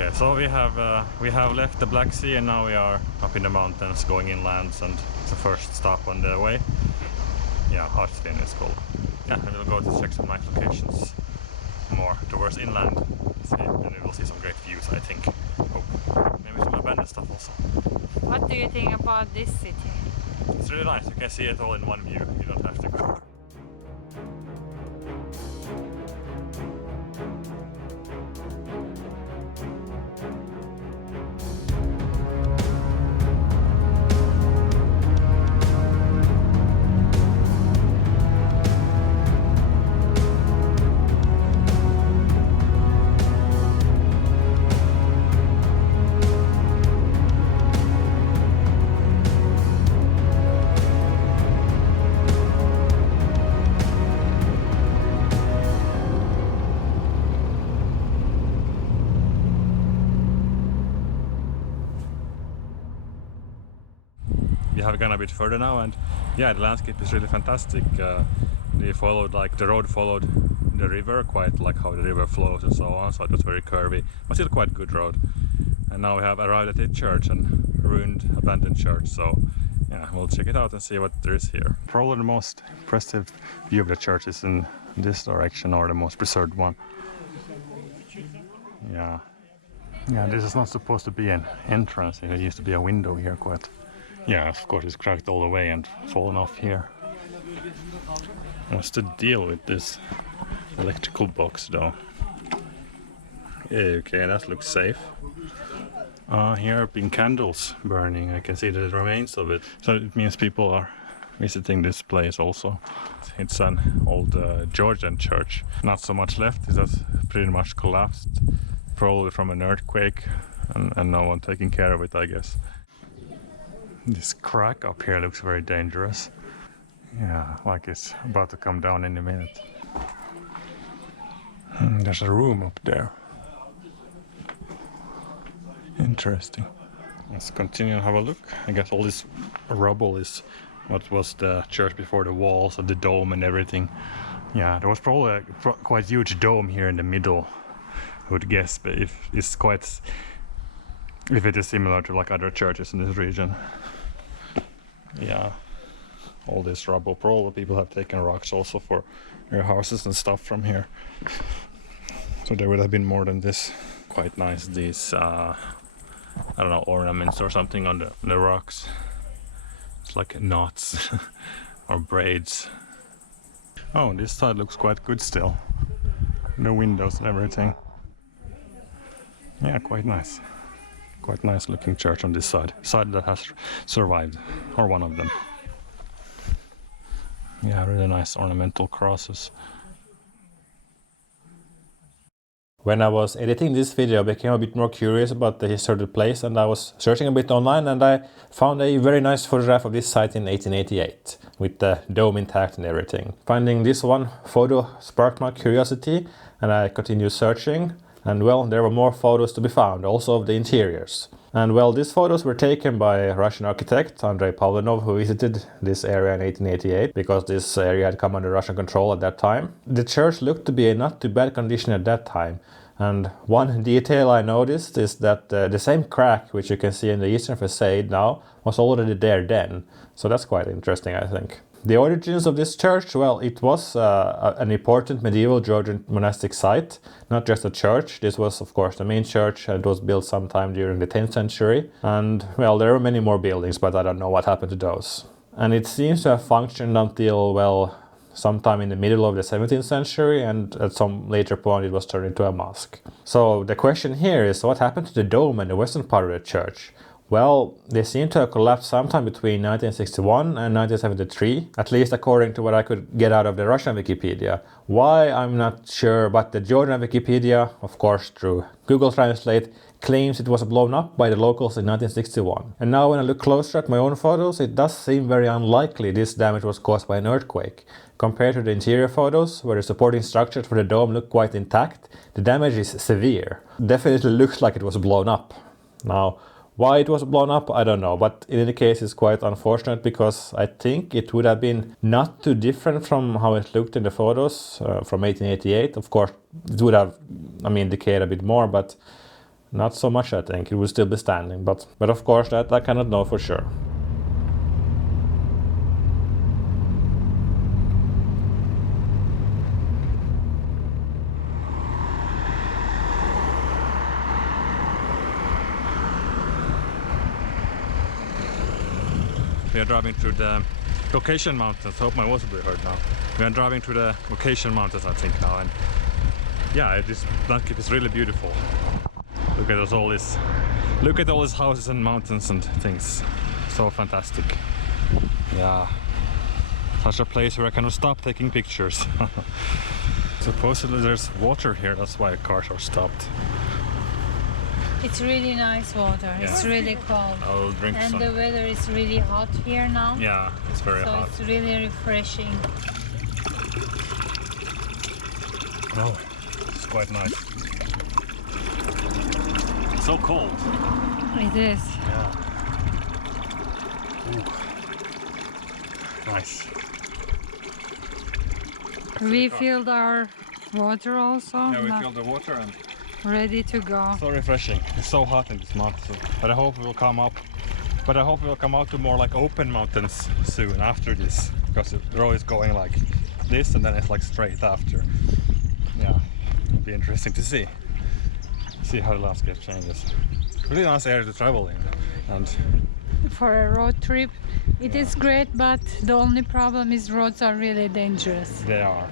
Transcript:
Okay, so we have left the Black Sea and now we are up in the mountains going inland, and it's the first stop on the way. Yeah, Artvin is called. Yeah, and we'll go to check some nice locations more towards inland. And we will see some great views, I think. Hope. Maybe some abandoned stuff also. What do you think about this city? It's really nice. You can see it all in one view. You don't have to go. We have gone a bit further now, and yeah, the landscape is really fantastic. They followed, like, the road followed the river, quite like how the river flows and so on, so it was very curvy, but still quite good road. And now we have arrived at a church, and ruined, abandoned church, so yeah, we'll check it out and see what there is here. Probably the most impressive view of the church is in this direction, or the most preserved one. Yeah, this is not supposed to be an entrance. It used to be a window here, quite. Yeah, of course it's cracked all the way and fallen off here. What's the deal with this electrical box though? Yeah, okay, that looks safe. Here have been candles burning. I can see the remains of it. So it means people are visiting this place also. It's an old Georgian church. Not so much left, it has pretty much collapsed. Probably from an earthquake, and no one taking care of it, I guess. This crack up here looks very dangerous. Yeah, like it's about to come down any minute. There's a room up there. Interesting. Let's continue and have a look. I guess all this rubble is what was the church before, the walls and the dome and everything. Yeah, there was probably a quite huge dome here in the middle, I would guess, but if it is similar to like other churches in this region. Yeah, all this rubble. Probably people have taken rocks also for their houses and stuff from here. So there would have been more than this. Quite nice, these I don't know, ornaments or something on the rocks. It's like knots or braids. Oh, this side looks quite good still. The windows and everything. Yeah, quite nice. Quite nice looking church on this side that has survived, or one of them. Yeah, really nice ornamental crosses. When I was editing this video, I became a bit more curious about the history of the place, and I was searching a bit online, and I found a very nice photograph of this site in 1888 with the dome intact and everything. Finding this one photo sparked my curiosity, and I continued searching. And well, there were more photos to be found, also of the interiors. And well, these photos were taken by a Russian architect, Andrei Pavlinov, who visited this area in 1888, because this area had come under Russian control at that time. The church looked to be in not too bad condition at that time. And one detail I noticed is that the same crack, which you can see in the eastern facade now, was already there then. So that's quite interesting, I think. The origins of this church, well, it was an important medieval Georgian monastic site, not just a church. This was, of course, the main church, and it was built sometime during the 10th century. And, well, there were many more buildings, but I don't know what happened to those. And it seems to have functioned until, well, sometime in the middle of the 17th century, and at some later point it was turned into a mosque. So the question here is, what happened to the dome and the western part of the church? Well, they seem to have collapsed sometime between 1961 and 1973, at least according to what I could get out of the Russian Wikipedia. Why, I'm not sure, but the Georgian Wikipedia, of course through Google Translate, claims it was blown up by the locals in 1961. And now when I look closer at my own photos, it does seem very unlikely this damage was caused by an earthquake. Compared to the interior photos, where the supporting structures for the dome look quite intact, the damage is severe. Definitely looks like it was blown up. Now, why it was blown up, I don't know, but in any case it's quite unfortunate, because I think it would have been not too different from how it looked in the photos from 1888. Of course, it would have, decayed a bit more, but Not so much, I think. It will still be standing, but of course that I cannot know for sure. We are driving through the Caucasian Mountains. I hope my voice will be heard now. We are driving through the Caucasian Mountains, I think, now, and yeah, this landscape is really beautiful. Look at all this. Look at all these houses and mountains and things. So fantastic. Yeah, such a place where I cannot stop taking pictures. Supposedly there's water here. That's why cars are stopped. It's really nice water. Yeah. It's really cold. I'll drink And some. the weather is really hot here now. Yeah, it's very So hot. it's really refreshing. Oh, it's quite nice. It's so cold. It is. Yeah. Ooh. Nice. We filled our water also. Yeah, we now filled the water and ready to go. so refreshing. It's so hot in this month, so, but I hope we will come up. But I hope we will come out to more like open mountains soon after this, because the road is going like this and then it's like straight after. Yeah, it'll be interesting to see how the landscape changes. Really nice area to travel in, and For a road trip, it is great, but the only problem is roads are really dangerous. they are.